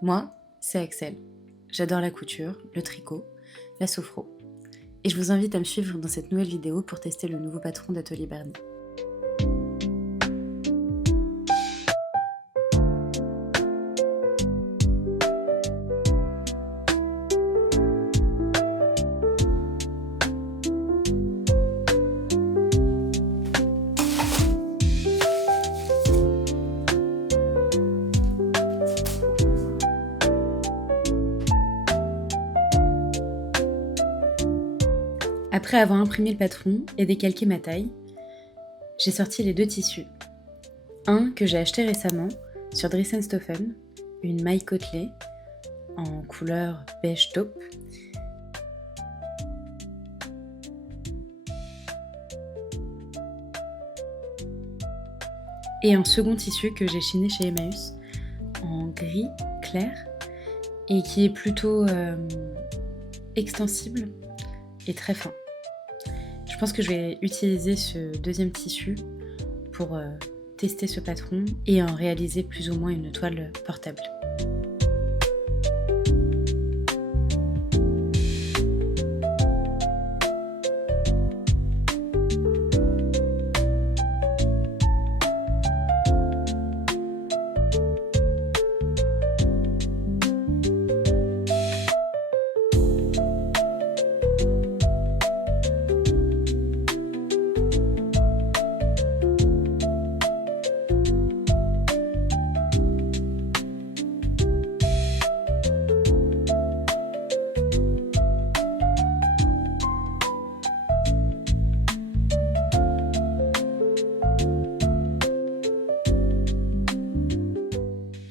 Moi, c'est Axel. J'adore la couture, le tricot, la sophro. Et je vous invite à me suivre dans cette nouvelle vidéo pour tester le nouveau patron d'Atelier Bernie. Après avoir imprimé le patron et décalqué ma taille, j'ai sorti les deux tissus. Un que j'ai acheté récemment sur Dressenstoffen, une maille côtelée en couleur beige taupe. Et un second tissu que j'ai chiné chez Emmaüs en gris clair et qui est plutôt extensible et très fin. Je pense que je vais utiliser ce deuxième tissu pour tester ce patron et en réaliser plus ou moins une toile portable.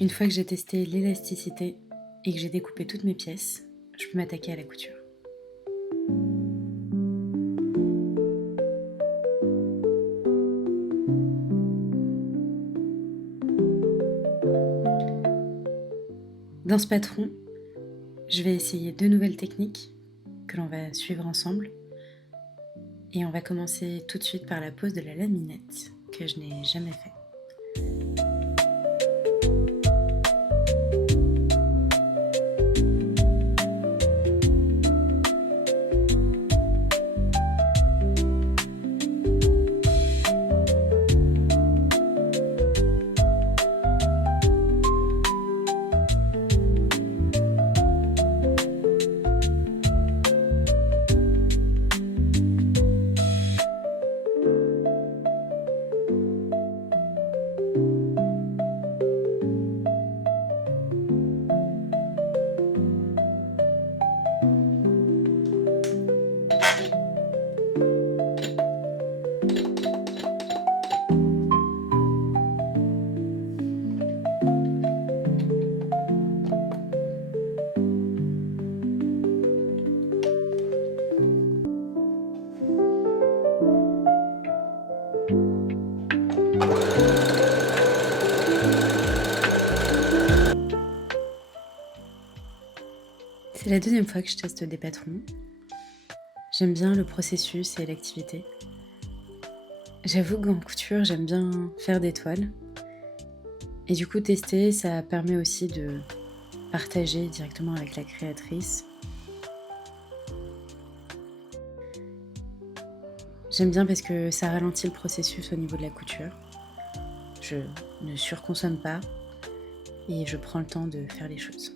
Une fois que j'ai testé l'élasticité et que j'ai découpé toutes mes pièces, je peux m'attaquer à la couture. Dans ce patron, je vais essayer 2 nouvelles techniques que l'on va suivre ensemble. Et on va commencer tout de suite par la pose de la laminette, que je n'ai jamais fait. C'est la deuxième fois que je teste des patrons. J'aime bien le processus et l'activité. J'avoue qu'en couture, j'aime bien faire des toiles. Et du coup, tester, ça permet aussi de partager directement avec la créatrice. J'aime bien parce que ça ralentit le processus au niveau de la couture. Je ne surconsomme pas et je prends le temps de faire les choses.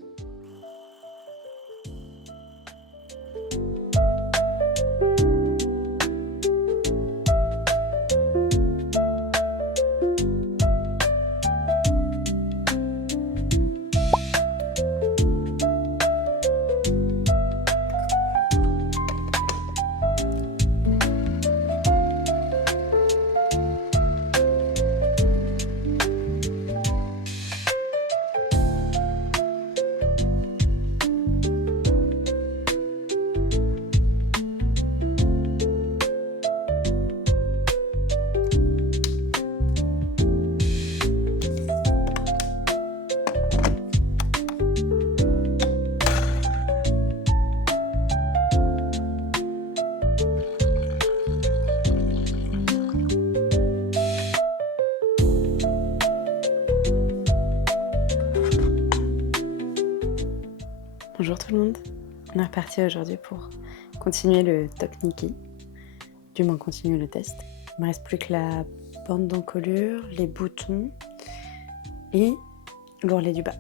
Bonjour tout le monde, on est reparti aujourd'hui pour continuer le Tokniki, du moins continuer le test. Il me reste plus que la bande d'encolure, les boutons et l'ourlet du bas.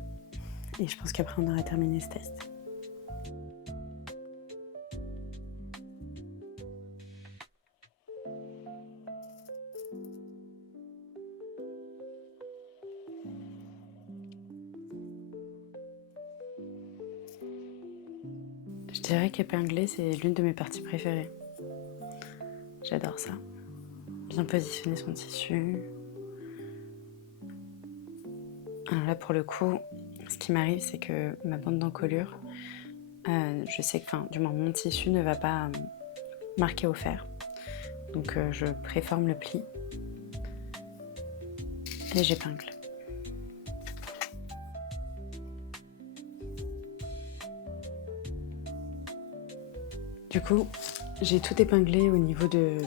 Et je pense qu'après on aura terminé ce test. Je dirais qu'épingler, c'est l'une de mes parties préférées. J'adore ça. Bien positionner son tissu. Alors là, pour le coup, ce qui m'arrive, c'est que ma bande d'encolure, je sais que, du moins, mon tissu ne va pas marquer au fer. Donc je préforme le pli et j'épingle. Du coup, j'ai tout épinglé au niveau de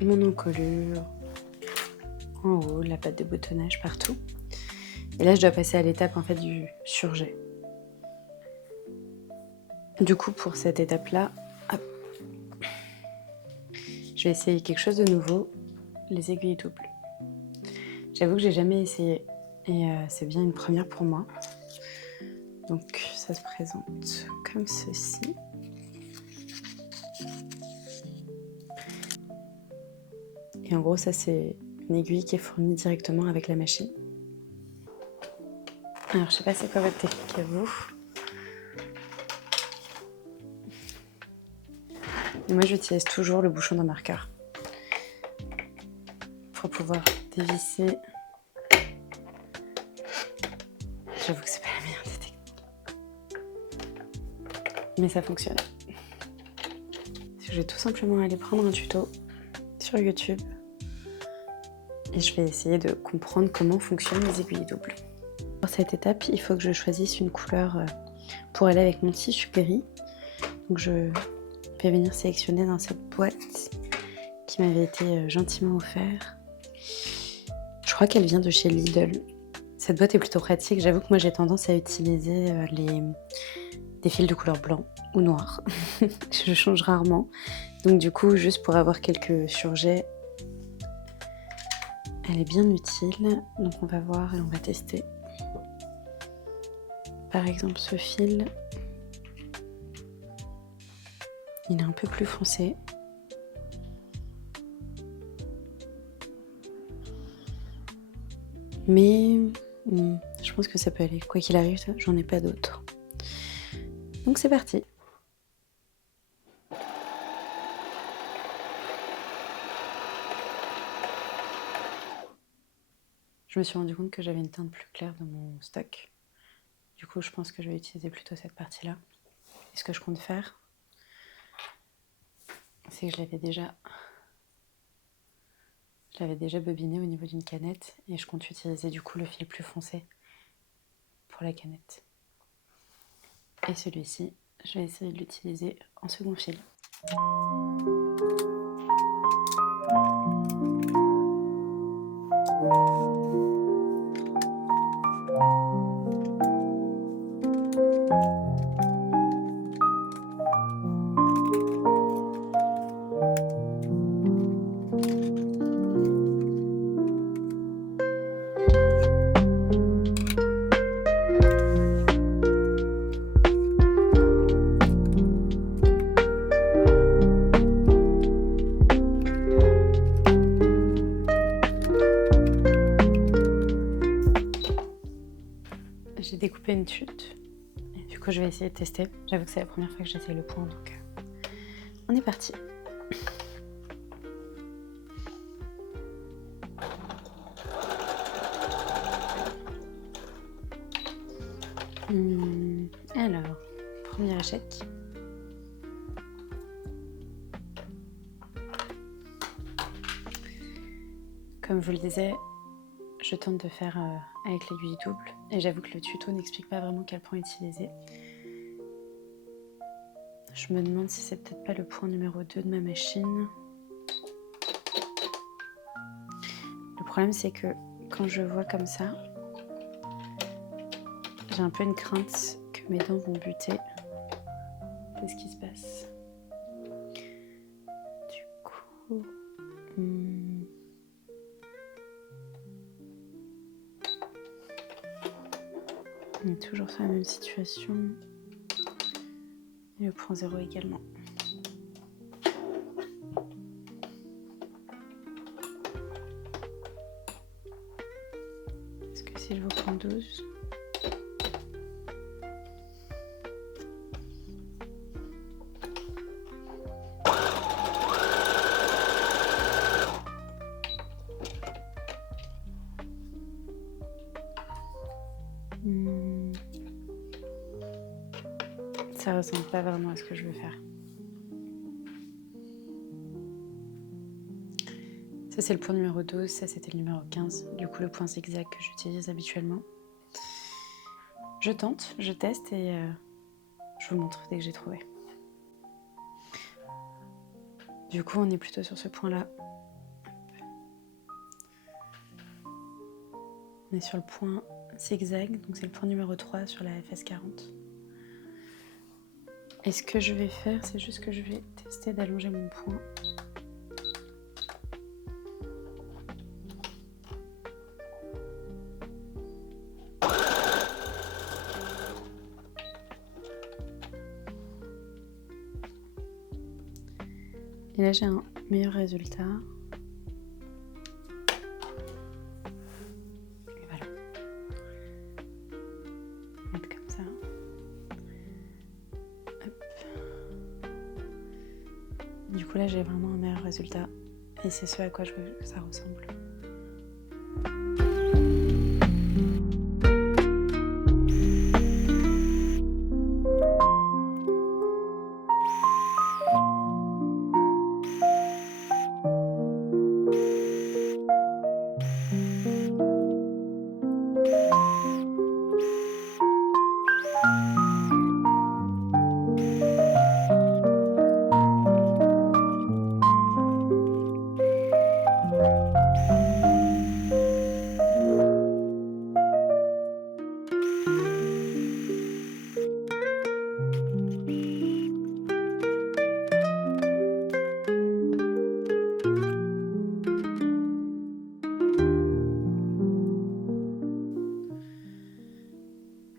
mon encolure, en haut, la patte de boutonnage partout. Et là, je dois passer à l'étape en fait du surjet. Du coup, pour cette étape-là, je vais essayer quelque chose de nouveau, les aiguilles doubles. J'avoue que j'ai jamais essayé et c'est bien une première pour moi. Donc ça se présente comme ceci. Et en gros, ça c'est une aiguille qui est fournie directement avec la machine. Alors je sais pas c'est quoi votre technique à vous. Et moi j'utilise toujours le bouchon d'un marqueur pour pouvoir dévisser. J'avoue que c'est pas la meilleure des techniques. Mais ça fonctionne. Je vais tout simplement aller prendre un tuto sur YouTube et je vais essayer de comprendre comment fonctionnent les aiguilles doubles. Pour cette étape, il faut que je choisisse une couleur pour aller avec mon tissu gris. Donc je vais venir sélectionner dans cette boîte qui m'avait été gentiment offerte. Je crois qu'elle vient de chez Lidl. Cette boîte est plutôt pratique. J'avoue que moi j'ai tendance à utiliser des fils de couleur blanc ou noir. Je change rarement. Donc du coup, juste pour avoir quelques surjets, elle est bien utile. Donc on va voir et on va tester. Par exemple, ce fil, il est un peu plus foncé. Mais je pense que ça peut aller. Quoi qu'il arrive, j'en ai pas d'autres. Donc c'est parti. Je me suis rendu compte que j'avais une teinte plus claire dans mon stock. Du coup, je pense que je vais utiliser plutôt cette partie-là. Et ce que je compte faire, c'est que je l'avais déjà bobiné au niveau d'une canette et je compte utiliser du coup le fil plus foncé pour la canette. Et celui-ci, je vais essayer de l'utiliser en second fil. J'ai découpé une chute et du coup je vais essayer de tester. J'avoue que c'est la première fois que j'essaye le point, donc on est parti. Alors, premier échec. Comme je vous le disais, je tente de faire avec l'aiguille double et j'avoue que le tuto n'explique pas vraiment quel point utiliser. Je me demande si c'est peut-être pas le point numéro 2 de ma machine. Le problème c'est que quand je vois comme ça, j'ai un peu une crainte que que mes dents vont buter. Qu'est-ce qui se passe? Du coup... On est toujours sur la même situation. Et le point zéro également. Est-ce que si je vous prends 12? Ça ressemble pas vraiment à ce que je veux faire. Ça c'est le point numéro 12, ça c'était le numéro 15. Du coup le point zigzag que j'utilise habituellement. Je tente, je teste et je vous montre dès que j'ai trouvé. Du coup on est plutôt sur ce point-là. On est sur le point zigzag, donc c'est le point numéro 3 sur la FS40. Et ce que je vais faire, c'est juste que je vais tester d'allonger mon point. Et là, j'ai un meilleur résultat. Et voilà. Mettre comme ça. Hop. Du coup, là, j'ai vraiment un meilleur résultat. Et c'est ce à quoi je veux que ça ressemble.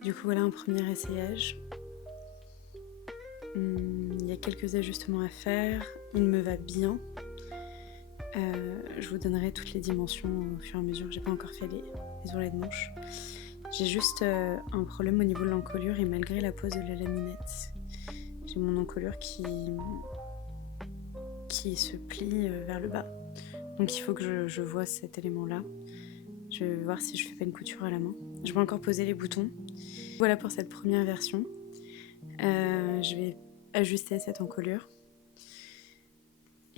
Du coup, voilà un premier essayage. Il y a quelques ajustements à faire. Il me va bien. Je vous donnerai toutes les dimensions au fur et à mesure. J'ai pas encore fait les ourlets de manche. J'ai juste un problème au niveau de l'encolure et malgré la pose de la laminette, j'ai mon encolure qui se plie vers le bas. Donc il faut que je vois cet élément-là. Je vais voir si je fais pas une couture à la main. Je vais encore poser les boutons. Voilà pour cette première version. Je vais ajuster cette encolure.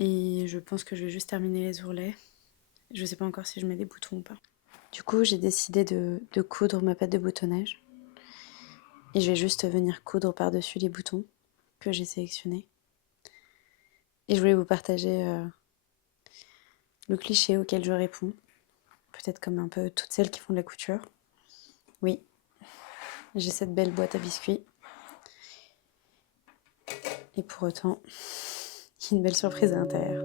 Et je pense que je vais juste terminer les ourlets. Je sais pas encore si je mets des boutons ou pas. Du coup, j'ai décidé de coudre ma pâte de boutonnage. Et je vais juste venir coudre par-dessus les boutons que j'ai sélectionnés. Et je voulais vous partager le cliché auquel je réponds. Peut-être comme un peu toutes celles qui font de la couture. Oui, j'ai cette belle boîte à biscuits. Et pour autant, il y a une belle surprise à l'intérieur.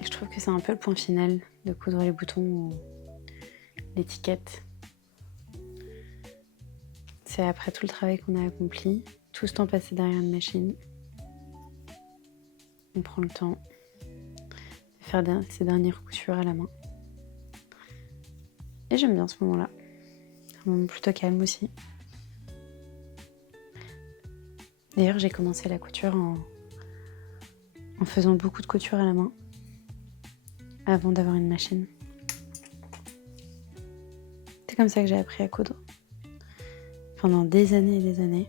Je trouve que c'est un peu le point final de coudre les boutons ou l'étiquette. C'est après tout le travail qu'on a accompli, tout ce temps passé derrière une machine. On prend le temps de faire ces dernières coutures à la main. Et j'aime bien ce moment-là. Un moment plutôt calme aussi. D'ailleurs, j'ai commencé la couture en faisant beaucoup de couture à la main avant d'avoir une machine. C'est comme ça que j'ai appris à coudre. pendant des années et des années.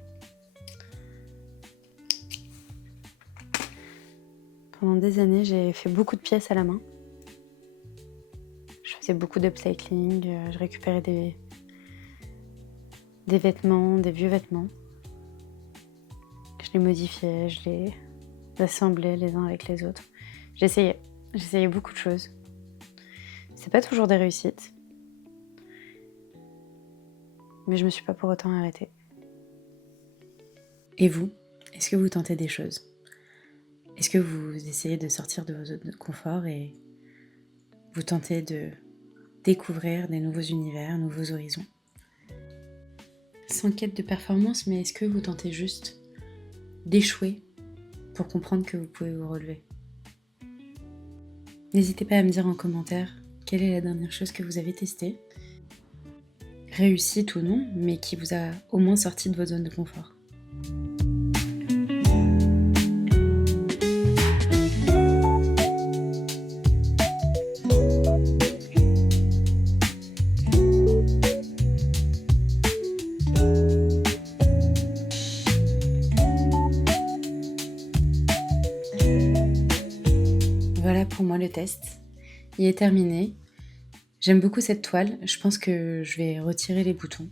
Pendant des années, j'ai fait beaucoup de pièces à la main. Je faisais beaucoup d'upcycling, je récupérais des vêtements, des vieux vêtements. Je les modifiais, je les assemblais les uns avec les autres. J'essayais beaucoup de choses. C'est pas toujours des réussites, mais je me suis pas pour autant arrêtée. Et vous, est-ce que vous tentez des choses ? Est-ce que vous essayez de sortir de vos zones de confort et vous tentez de découvrir des nouveaux univers, nouveaux horizons ? Sans quête de performance, mais est-ce que vous tentez juste d'échouer pour comprendre que vous pouvez vous relever ? N'hésitez pas à me dire en commentaire quelle est la dernière chose que vous avez testée, réussite ou non, mais qui vous a au moins sorti de votre zone de confort. Voilà pour moi le test. Il est terminé. J'aime beaucoup cette toile. Je pense que je vais retirer les boutons.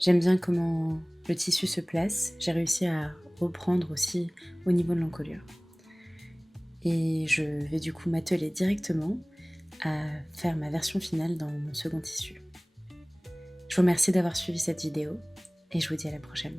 J'aime bien comment le tissu se place. J'ai réussi à reprendre aussi au niveau de l'encolure. Et je vais du coup m'atteler directement à faire ma version finale dans mon second tissu. Je vous remercie d'avoir suivi cette vidéo et je vous dis à la prochaine.